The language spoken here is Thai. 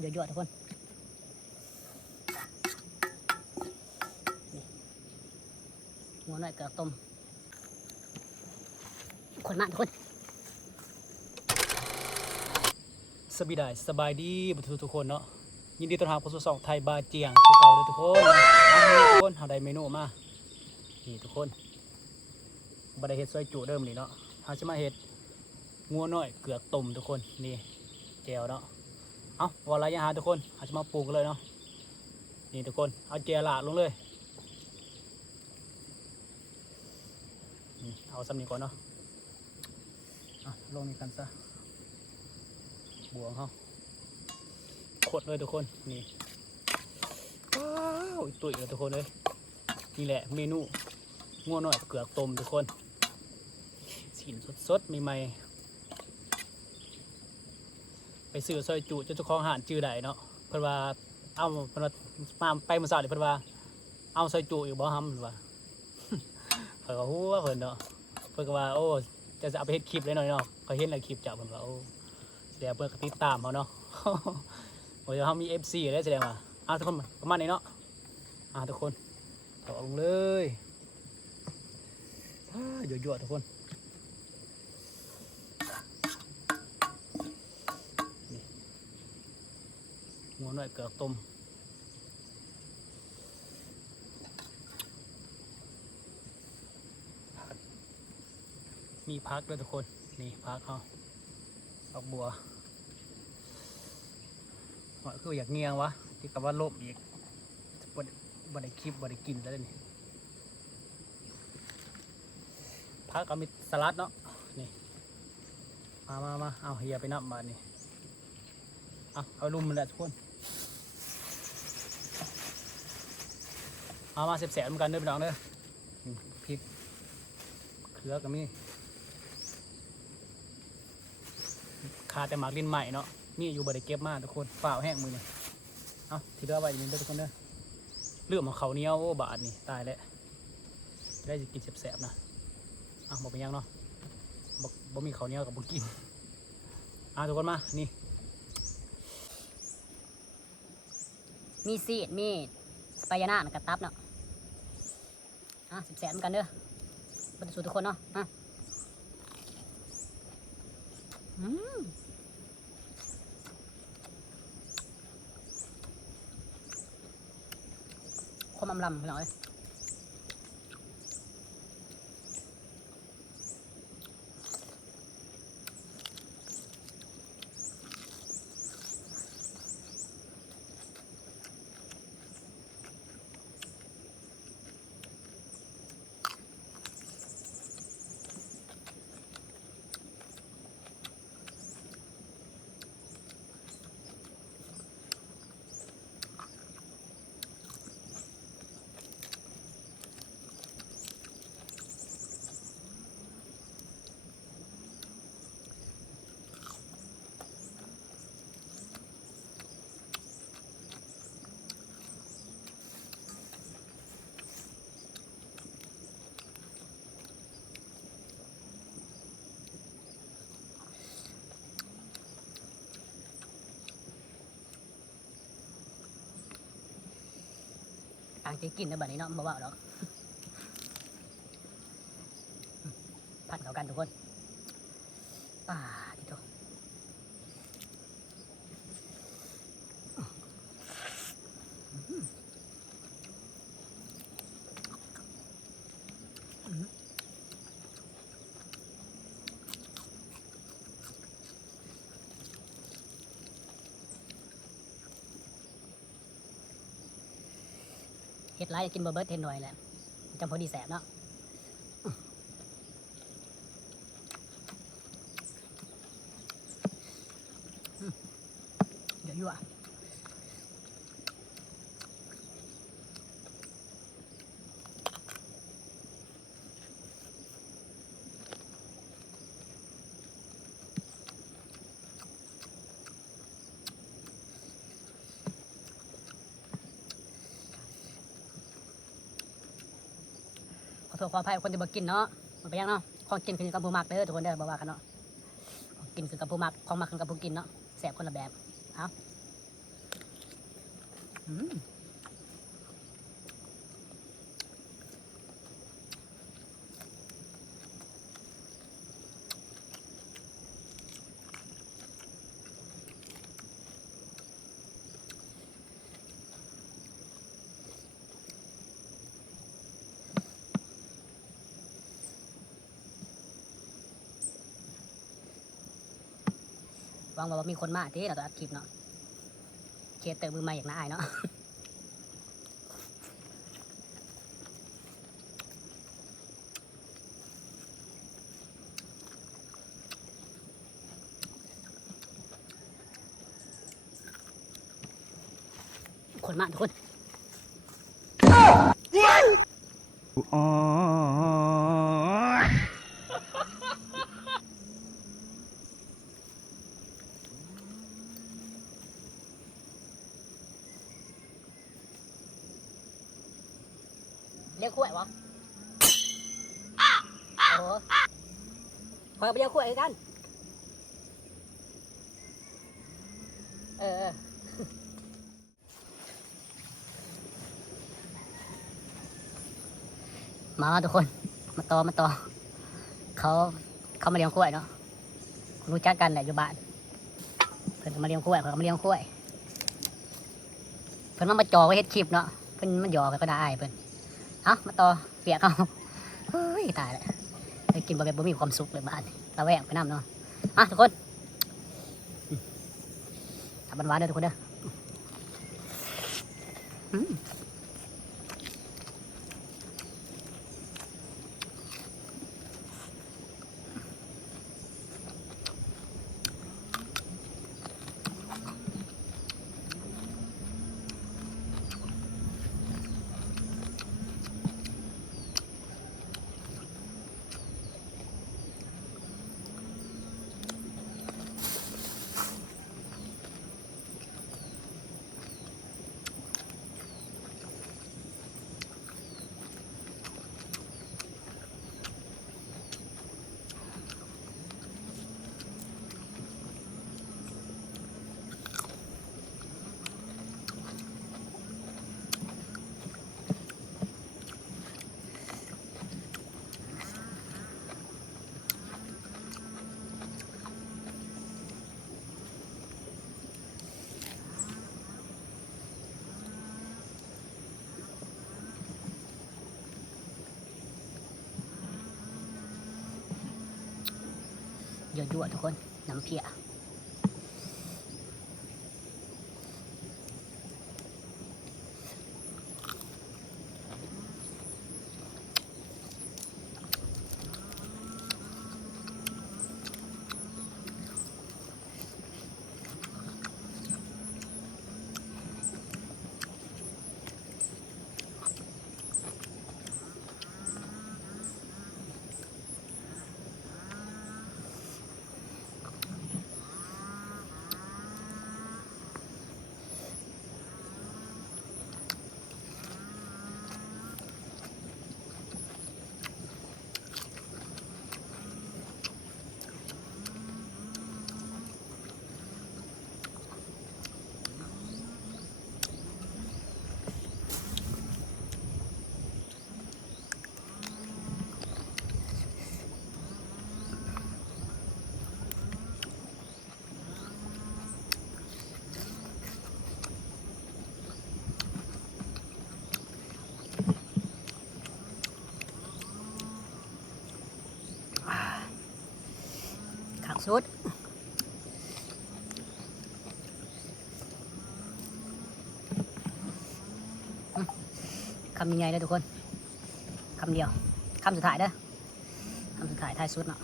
เยอะๆทุกคนงัวหน่อยเกลือต้มคนมากทุกคนสบายดีทุกคนเนาะยินดีต้อนรับเข้าสู่ช่องไทยบาเจียงคือเก่าเลยทุกคนทุกคนเฮาได้เมนูมานี่ทุกคนบ่ได้เฮ็ดซอยจุเดิมนี่เนาะเฮาสิมาเฮ็ดงัวน้อยเกือกต้มทุกคนนี่แจ่วเนาะเอาว่าอะไรยังหาทุกคนเฮาสิมาปรุงกันเลยเนาะนี่ทุกคนเอาแจ่วลาดลงเลยเอาซ้ำนี้ก่อนเนาะลงนี่กันซะบวงเขาขดเลยทุกคนนี่ว้าวตุ๋ยเลยทุกคนเลยนี่แหละเมนูงัวหน่อยเกือกต้มทุกคนสีสดใหม่ๆไปซื้อซอยจุเจ้าของอาหารจื่อใดเนาะเพิ่นว่าเอาเพิ่นว่ามาไปมื้อเช้านี่เพิ่นว่าเอาซอยจุอยู่บ่ฮั่มเพิ่นว่า เพิ่นก็ฮู้ว่าเพิ่นเนาะเพิ่นก็ว่าโอ้จะเอาไปเฮ็ดคลิปเลยหน่อยเนาะเขาเห็นแล้วคลิปจากเพิ่นว่าโอ้แสดงเพิ่นก็ติดตามเขาเนาะ โอ้ยเขามี FC ได้แสดงว่าทุกคนประมาณนี้เนาะทุกคนถอดลงเลยหยั่วๆทุกคนนี่งัวหน่อยเกลือต้มมีพักด้วยทุกคนนี่พักเขาดอกบัวคืออยากเงียงวะที่กับว่าลบอีกบ่ได้คลิปบ่ได้กินแล้วนี่พักเอามีสลัดเนาะนี่มาเอาเฮียไปนับมานี่เอาลุมมันแหละทุกคนมาแสบๆเหมือนกันเด้อพี่น้องเด้อพริกเขือกับมีขาแต่หมากลิ้นใหม่เนาะนี่อยู่บ่ได้เก็บมาทุกคนเปล่าแห้งมือนี่ทีเดียวไว้นี่เด้อทุกคนเด้อเรื่องของเขาเนี้ยโอ้บาทนี่ตายแล้วได้จะกินแสบๆนะบอกไปยังเนาะบ่มีเขาเนี้ยกับบ่กินทุกคนมานี่มีซีดมีสไปายาน่ากระตับเนาะแสบๆเหมือนกันเด้อเป็นสูตรทุกคนเนาะความอำลำพี่น้องเอ้ยต่างใจกินนะบัดนี้เนาะบ่ว่าหรอกผัดเข้ากันทุกคนที่โตเฮ็ดไรกินบ่เบิดเฮ็ดหน่อยแหละจำพอดีแสบเนาะเดี๋ยวยั่วขอโทษขออภัยคนที่บ่กินเนาะมันไปยังเนาะของกินคือกับผู้มักเด้อทุกคนเด้อบ่ว่ากันเนาะกินคือกับผู้มักของมักคือกับผู้กินเนาะแสบคนละแบบ อืมหวังว่ามีคนมาที่เราจะอัดคลิปเนาะเคสเตอร์มือใหม่อย่างน่าอายเนาะคนมาทุกคนเลี้ยงขวยวะโอ้คอยไปเลี้ยงขวายกันเออมาทุกคนมาต่อเขามาเลี้ยงขวายเนาะรู้จักกันแหละอยู่บ้านเพิ่นก็มาเลี้ยงขวายเขาก็มาเลี้ยงขวายเพิ่นมาจอไว้เฮ็ดคลิปเนาะเพิ่นมันหยอกก็ได้เพิ่นเอามาต่อเปียกเอาเฮ้ยตายแล้วไปกินบ่แบบบ่มีความสุขเลยบ้านตะแวงไปน้ำเนาะทุกคนทำหวานๆเด้อทุกคนเด้อยั่วๆทุกคนน้ำเพียขักสุดคำยังไงเลยทุกคนคำเดียวคำสุดท้ายเด้อคำสุดท้ายท้ายสุดเนาะ